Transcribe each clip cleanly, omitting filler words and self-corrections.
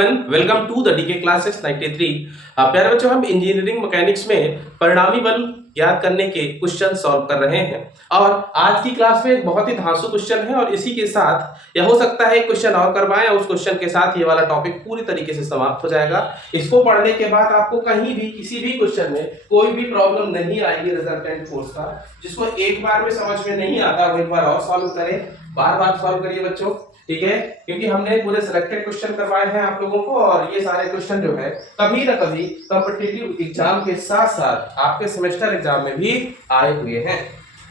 Everyone, welcome to the DK classes 93। प्यारे बच्चों, हम इंजीनियरिंग मैकेनिक्स में परिणामी बल याद करने के क्वेश्चन सॉल्व कर रहे हैं और आज की क्लास में एक बहुत ही धांसू क्वेश्चन है और इसी के साथ यह हो सकता है एक क्वेश्चन और करवाएं और उस क्वेश्चन के साथ ये वाला टॉपिक पूरी तरीके से समाप्त हो जाएगा। इसको पढ़ने के बाद आपको कहीं भी किसी भी क्वेश्चन में कोई भी प्रॉब्लम नहीं आएगी रिजल्टेंट फोर्स का। जिसको एक बार में समझ में नहीं आता वो एक बार और सॉल्व करें, बार बार सॉल्व करिए बच्चों, ठीक है। क्योंकि हमने पूरे सिलेक्टेड क्वेश्चन करवाए हैं आप लोगों को और ये सारे क्वेश्चन जो है कभी ना कभी कॉम्पिटिटिव एग्जाम के साथ साथ आपके सेमेस्टर एग्जाम में भी आए हुए हैं।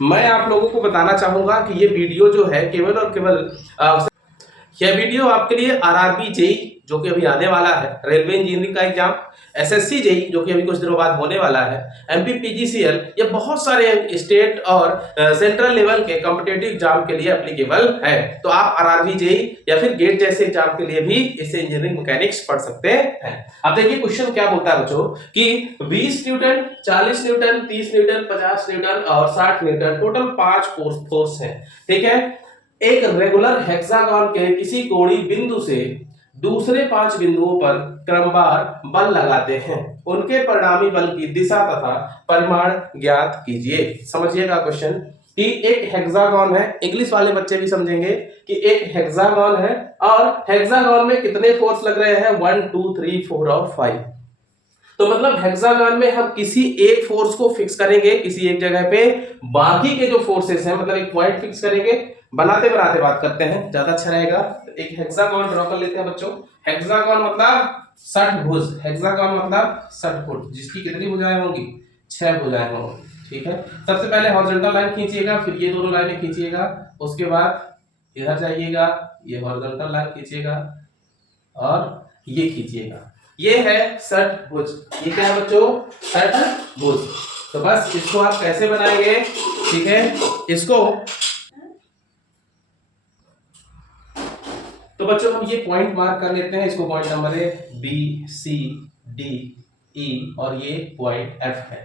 मैं आप लोगों को बताना चाहूंगा कि ये वीडियो जो है केवल और केवल यह वीडियो आपके लिए आरआरबी जेईई जो कि अभी आने वाला है, रेलवे इंजीनियरिंग का एग्जाम, एसएससी जेईई जो कि अभी कुछ दिनों बाद होने वाला है, एमपी पीजीसीएल, ये बहुत सारे स्टेट और सेंट्रल लेवल के कॉम्पिटिटिव एग्जाम के लिए एप्लीकेबल है। तो आप आरआरबी जेईई या फिर गेट जैसे एग्जाम के लिए भी इसे इंजीनियरिंग मैकेनिक्स पढ़ सकते हैं। अब देखिए क्वेश्चन क्या बोलता है बच्चों कि 20 न्यूटन, 40 न्यूटन, 30 न्यूटन, 50 न्यूटन और 60 न्यूटन, टोटल 5 फोर्स है, ठीक है। एक रेगुलर हेक्सागन के किसी कोणीय बिंदु से दूसरे 5 बिंदुओं पर क्रमवार बल लगाते हैं, उनके परिणामी बल की दिशा तथा परिमाण ज्ञात कीजिए। समझिएगा क्वेश्चन कि एक हेक्सागन है, इंग्लिश वाले बच्चे भी समझेंगे कि एक हेक्सागन है और हेक्सागन में कितने फोर्स लग रहे हैं, 1 2 3 4 और 5। तो मतलब हेक्सागन में हम किसी एक फोर्स को फिक्स करेंगे किसी एक जगह पे, बाकी के जो फोर्सेस हैं मतलब एक पॉइंट फिक्स करेंगे। बनाते बनाते बात करते हैं, ज्यादा अच्छा रहेगा। तो एक हेक्सागन ड्रॉ कर लेते हैं बच्चों। हेक्सागन मतलब षटभुज, हेक्सागन मतलब षटभुज जिसकी कितनी भुजाएं होंगी, 6 भुजाएं होंगी, ठीक है। सबसे पहले हॉरिजॉन्टल लाइन खींचिएगा, फिर ये दोनों लाइनें खींचिएगा, उसके बाद इधर जाइएगा, ये हॉरिजॉन्टल लाइन खींचिएगा और ये खींचिएगा। ये है षटभुज। ये क्या है बच्चों, षटभुज। तो बस इसको आप कैसे बनाएंगे, ठीक है। इसको तो बच्चों हम ये पॉइंट मार्क कर लेते हैं, इसको पॉइंट नंबर है बी सी डी ई और ये पॉइंट एफ है।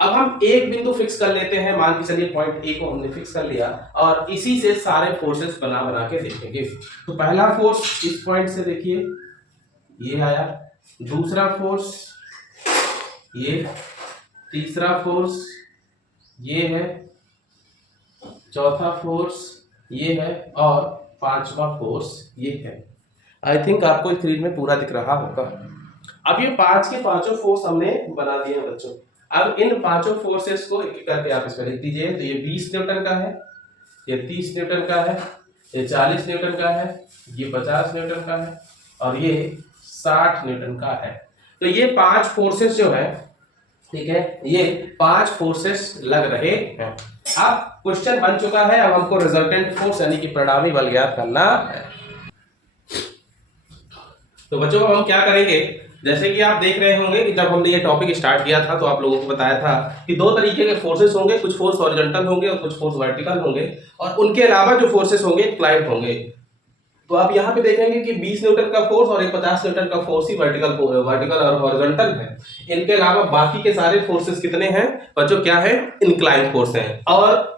अब हम एक बिंदु फिक्स कर लेते हैं, मान के चलिए पॉइंट ए को हमने फिक्स कर लिया और इसी से सारे फोर्सेस बना बना के देखेंगे। तो पहला फोर्स इस पॉइंट से देखिए ये आया, दूसरा फोर्स ये, तीसरा फोर्स ये है, चौथा फोर्स ये है और पांचवा फोर्स ये है। आई थिंक आपको स्क्रीन में पूरा दिख रहा होगा। अब ये 5 के पांचों फोर्स हमने बना दिए हैं बच्चों। अब इन पांचों फोर्सेस को एक एक करके आप इसमें लिख दीजिए। तो ये 20 न्यूटन का है, ये 30 न्यूटन का है, ये 40 न्यूटन का है, ये 50 न्यूटन का है और ये 60 न्यूटन का है। तो ये 5 फोर्सेस जो है, ठीक है, ये 5 फोर्सेस लग रहे हैं। अब क्वेश्चन बन चुका है, अब हमको रिजल्टेंट फोर्स यानी कि परिणामी बल ज्ञात करना है। तो बच्चों हम क्या करेंगे, जैसे कि आप देख रहे होंगे कि जब हमने ये टॉपिक स्टार्ट किया था तो आप लोगों को बताया था कि 2 तरीके के फोर्सेस होंगे, कुछ फोर्स हॉरिजॉन्टल होंगे और कुछ फोर्स वर्टिकल होंगे और उनके अलावा जो फोर्सेस होंगे इंक्लाइंड होंगे। तो आप यहाँ पे देखेंगे कि 20 न्यूटन का फोर्स और एक 50 न्यूटन का फोर्स ही वर्टिकल और हॉरिजॉन्टल है। इनके अलावा बाकी के सारे फोर्सेस कितने हैं बच्चों, क्या है, इंक्लाइंड फोर्स हैं। और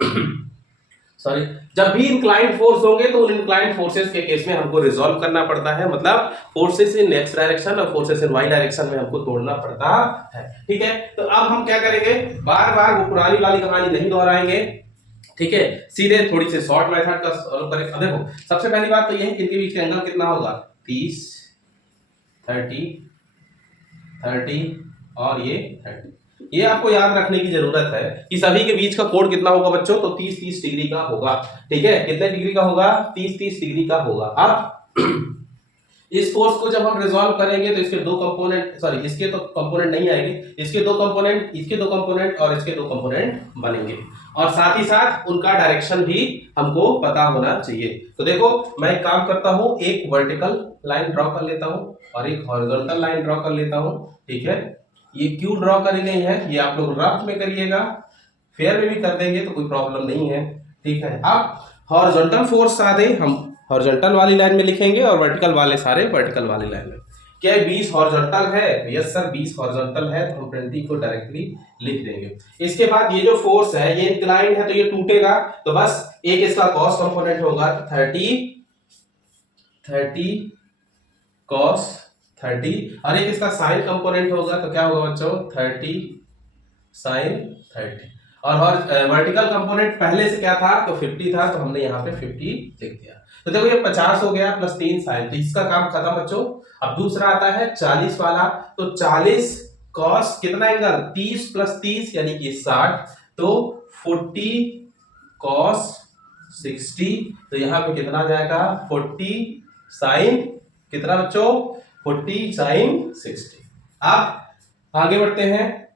सॉरी, जब भी इंक्लाइंड फोर्स होंगे तो उन इंक्लाइंड फोर्सेस के केस में हमको रिजॉल्व करना पड़ता है, मतलब फोर्सेस इन एक्स डायरेक्शन और फोर्सेस इन वाई डायरेक्शन में हमको तोड़ना पड़ता है, ठीक है। तो अब हम क्या करेंगे, बार बार वो पुरानी वाली कहानी नहीं दोहराएंगे, ठीक है, सीधे थोड़ी सी शॉर्ट मेथड का सॉल्व करें। देखो सबसे पहली बात तो ये है कि इनके बीच का एंगल कितना होगा, 30 30 30 और ये 30। ये आपको याद रखने की जरूरत है कि सभी के बीच का कोण कितना होगा बच्चों, तो 30-30 डिग्री का होगा, ठीक है। कितने डिग्री का होगा, 30-30 डिग्री का होगा। अब इस फोर्स को जब हम रिजॉल्व करेंगे तो इसके 2 कंपोनेंट, सॉरी इसके तो कंपोनेंट नहीं आएंगे, इसके 2 कंपोनेंट, इसके 2 कंपोनेंट और इसके 2 कंपोनेंट बनेंगे और साथ ही साथ उनका डायरेक्शन भी हमको पता होना चाहिए। तो देखो मैं एक काम करता हूं, एक वर्टिकल लाइन ड्रॉ कर लेता हूं और एक हॉरिजॉन्टल लाइन ड्रॉ कर लेता हूं, ठीक है। ये क्यों ड्रॉ करी गई है, ये आप लोग रफ में करिएगा, फेयर में भी कर देंगे तो कोई प्रॉब्लम नहीं है, ठीक है। अब हॉरिजॉन्टल फोर्स सारे हम हॉरिजॉन्टल वाली लाइन में लिखेंगे और वर्टिकल वाले सारे वर्टिकल वाली लाइन में। क्या 20 हॉरिजॉन्टल है, यस सर 20 हॉरिजॉन्टल है, तो हम 20 को डायरेक्टली लिख देंगे। इसके बाद ये जो फोर्स है ये इंक्लाइंड है तो ये टूटेगा, तो बस एक इसका कॉस कंपोनेंट होगा 30 30 cos 30 और एक इसका साइन कंपोनेंट होगा तो क्या होगा बच्चों 30 साइन 30 और वर्टिकल कंपोनेंट पहले से क्या था तो 50 था तो हमने यहाँ पे 50 लिख दिया। तो देखो ये 50 हो गया प्लस 3 साइन, तो इसका काम खत्म बच्चों। अब दूसरा आता है 40 वाला, तो 40 कॉस कितना एंगल 30 प्लस 30 यानी कि 60, तो 40 कॉस 60, तो यहाँ पे कितना आ जाएगा 40 साइन कितना बच्चों 40 साइन 60। अब आगे बढ़ते हैं,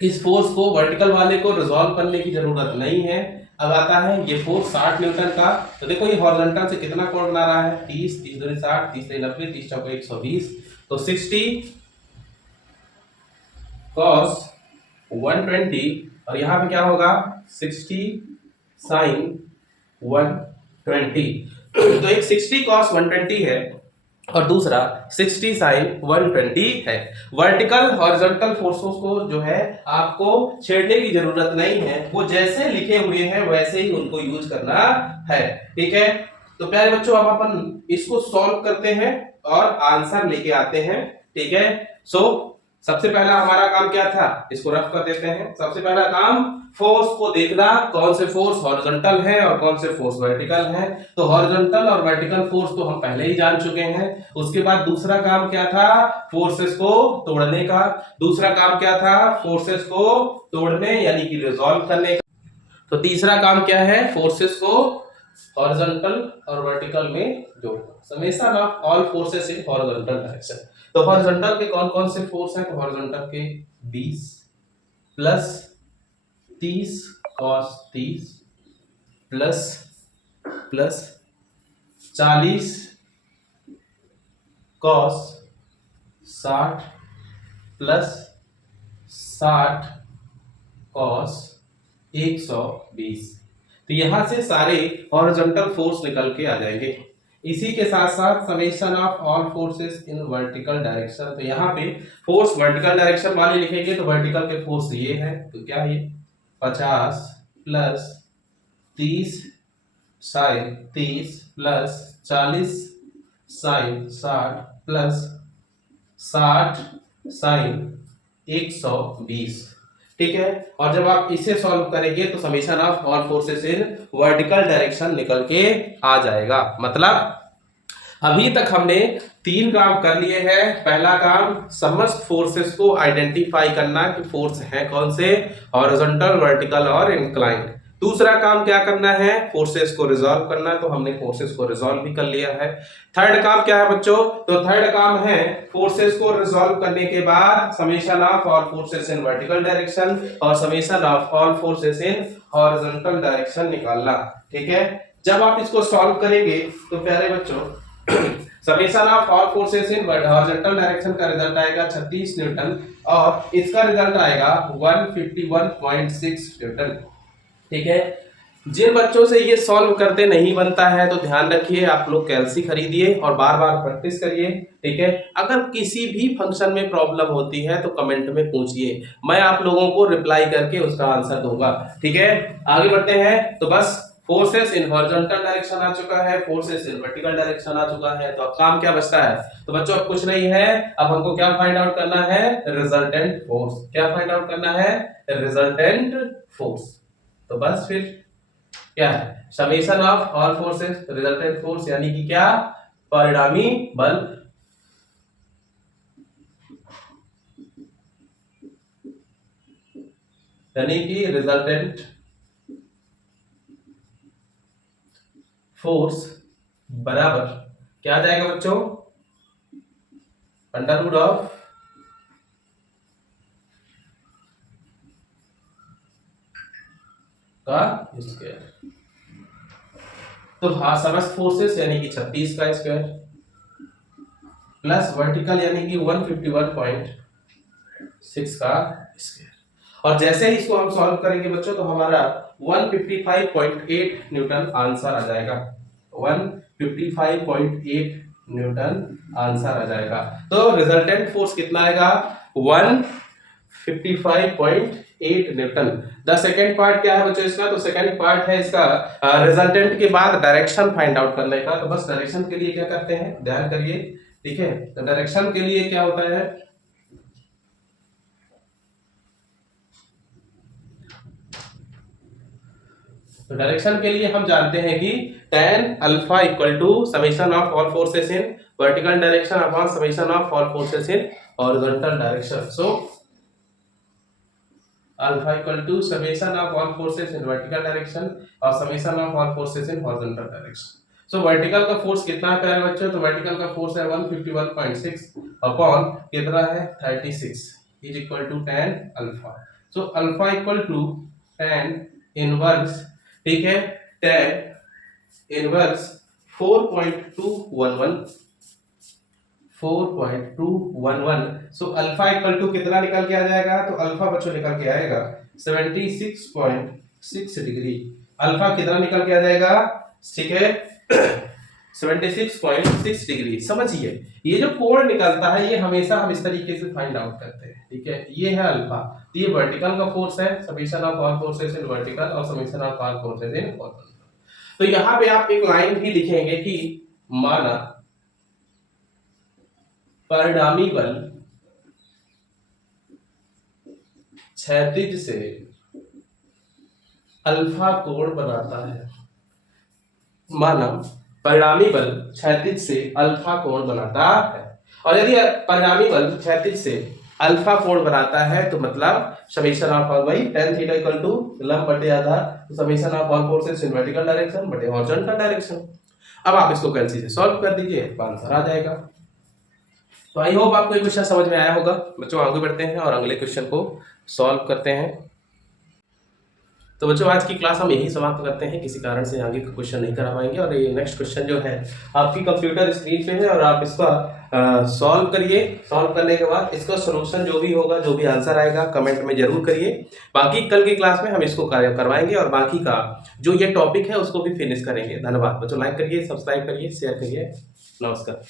इस फोर्स को वर्टिकल वाले को रिजॉल्व करने की जरूरत नहीं है। अब आता है ये फोर्स 60 न्यूटन का, तो देखो ये हॉरिजॉन्टल से कितना कोण बना रहा है 30 30 दूनी 60 30 90 30 चौके 120, तो 60 cos 120 और यहाँ पे क्या होगा 60 sin 120। तो एक 60 cos 120 है और दूसरा 60 sin 120 है। वर्टिकल हॉरिजॉन्टल फोर्सेस को जो है आपको छेड़ने की जरूरत नहीं है, वो जैसे लिखे हुए हैं वैसे ही उनको यूज करना है। ठीक है, तो प्यारे बच्चों अब अपन इसको सॉल्व करते हैं और आंसर लेके आते हैं। ठीक है, सबसे पहला हमारा काम क्या था, इसको रफ कर देते हैं। सबसे पहला काम फोर्स को देखना, कौन से फोर्स हॉरिजॉन्टल है और कौन से फोर्स वर्टिकल है। तो हॉरिजॉन्टल और वर्टिकल फोर्स तो हम पहले ही जान चुके हैं। उसके बाद दूसरा काम क्या था, फोर्सेस को तोड़ने का। दूसरा काम क्या था, फोर्सेस को तोड़ने यानी कि रिजॉल्व करने का। तो तीसरा काम क्या है, फोर्सेस को हॉरिजॉन्टल और वर्टिकल में जोड़ना। Summation of all forces in horizontal direction. तो हॉरिजॉन्टल के कौन कौन से फोर्स हैं, तो हॉरिजॉन्टल के 20 plus 30 cos 30 plus 40 cos 60 plus 60 cos 120। तो यहां से सारे हॉरिजॉन्टल फोर्स निकल के आ जाएंगे। इसी के साथ साथ summation of all forces in vertical direction. तो यहाँ पे फोर्स वर्टिकल डायरेक्शन वाले लिखेंगे तो वर्टिकल के फोर्स ये है, तो क्या ये 50 plus 30 sine 30 plus 40 sine 60 plus 60 sine 120। ठीक है, और जब आप इसे सॉल्व करेंगे तो summation of all forces in vertical direction निकल के आ जाएगा। मतलब अभी तक हमने 3 काम कर लिए हैं। पहला काम समस्त फोर्सेस को आइडेंटिफाई करना कि फोर्स है कौन से, हॉरिजॉन्टल वर्टिकल और इंक्लाइंड। दूसरा काम क्या करना है, फोर्सेस को रिजॉल्व करना, तो हमने फोर्सेस को रिजॉल्व भी कर लिया है। थर्ड काम क्या है बच्चों, तो थर्ड काम है फोर्सेस को रिजॉल्व करने के बाद summation of all forces in vertical direction और summation of all forces in horizontal direction निकालना। ठीक है, जब आप इसको सॉल्व करेंगे तो प्यारे बच्चों summation of all forces in horizontal direction का रिजल्ट आएगा 36 न्यूटन और इसका रिजल्ट आएगा 151.6 न्यूटन। ठीक है, जिन बच्चों से ये सॉल्व करते नहीं बनता है तो ध्यान रखिए, आप लोग कैल्सी खरीदिए और बार बार प्रैक्टिस करिए। ठीक है, अगर किसी भी फंक्शन में प्रॉब्लम होती है तो कमेंट में पूछिए, मैं आप लोगों को रिप्लाई करके उसका आंसर दूंगा। ठीक है, आगे बढ़ते हैं। तो बस फोर्सेस इन हॉरिजॉन्टल डायरेक्शन आ चुका है, फोर्सेस इन वर्टिकल डायरेक्शन आ चुका है, तो अब काम क्या बचता है, तो बच्चों अब कुछ नहीं है, अब हमको क्या फाइंड आउट करना है, रिजल्टेंट फोर्स। क्या फाइंड आउट करना है, रिजल्टेंट फोर्स। तो बस फिर क्या है, summation of all forces resultant force यानी कि क्या, परिणामी बल। यानी कि रिजल्टेंट फोर्स बराबर क्या आ जाएगा बच्चों, अंडर रूट ऑफ का स्क्वायर। तो हाँ, समस्त फोर्सेस यानी कि 36 का स्क्वायर प्लस वर्टिकल यानी कि 151.6 का स्क्वायर। और जैसे ही इसको हम सॉल्व करेंगे बच्चों तो हमारा 155.8 न्यूटन आंसर आ जाएगा। 155.8 न्यूटन आंसर आ जाएगा। तो रिजल्टेंट फोर्स कितना आएगा, 155.8 न्यूटन। द सेकेंड पार्ट क्या है बच्चों इसका, तो सेकेंड पार्ट है इसका रिजल्टेंट के बाद डायरेक्शन फाइंड आउट करने का। तो बस डायरेक्शन के लिए क्या करते हैं, ध्यान करिए, ठीक है। तो डायरेक्शन के लिए क्या होता है, तो डायरेक्शन के लिए हम जानते हैं कि tan alpha equal to summation of all forces in vertical direction upon summation of all forces in horizontal direction. So alpha equal to summation of all forces in vertical direction और summation of all forces in horizontal direction. So vertical का force कितना है प्यारे बच्चों, तो vertical का force है 151.6 upon कितना है 36 is equal to tan alpha. So alpha equal to tan inverse, ठीक है, tan inverse 4.211 4.211। So alpha equal to कितना निकल के आ जाएगा, तो अल्फा बच्चों निकल के आएगा 76.6 डिग्री। अल्फा कितना निकल के आ जाएगा, ठीक है 76.6 डिग्री। समझिए ये जो कोण निकलता है ये हमेशा हम इस तरीके से फाइंड आउट करते हैं, ठीक है। ये है अल्फा, तो ये वर्टिकल का फोर्स है, summation of all forces in vertical और summation of all forces in horizontal. तो यहाँ पे आप एक लाइन भी लिखेंगे कि माना परिणामी बल क्षैतिज से अल्फा कोण बनाता है, माना परिणामी बल क्षैतिज से अल्फा कोण बनाता है। और यदि परिणामी बल क्षैतिज से अल्फा कोण बनाता है तो मतलब summation of all by tan theta equal to लंब बटे आधार, तो summation of all forces in vertical direction बटे हॉरिजॉन्टल डायरेक्शन। अब आप इसको कैंसिल से सॉल्व कर दीजिए, आंसर आ जाएगा। तो आई होप आपको ये क्वेश्चन समझ में आया होगा बच्चों। आगे बढ़ते हैं और अगले क्वेश्चन को सॉल्व करते हैं। तो बच्चों आज की क्लास हम यही समाप्त करते हैं, किसी कारण से आगे का क्वेश्चन नहीं करा पाएंगे। और ये नेक्स्ट क्वेश्चन जो है आपकी कंप्यूटर स्क्रीन पे है और आप इसका सॉल्व करिए। सॉल्व करने के बाद इसका सॉल्यूशन जो भी होगा, जो भी आंसर आएगा कमेंट में जरूर करिए। बाकी कल की क्लास में हम इसको कार्य करवाएंगे और बाकी का जो ये टॉपिक है उसको भी फिनिश करेंगे। धन्यवाद बच्चों, लाइक करिए, सब्सक्राइब करिए, शेयर करिए। नमस्कार।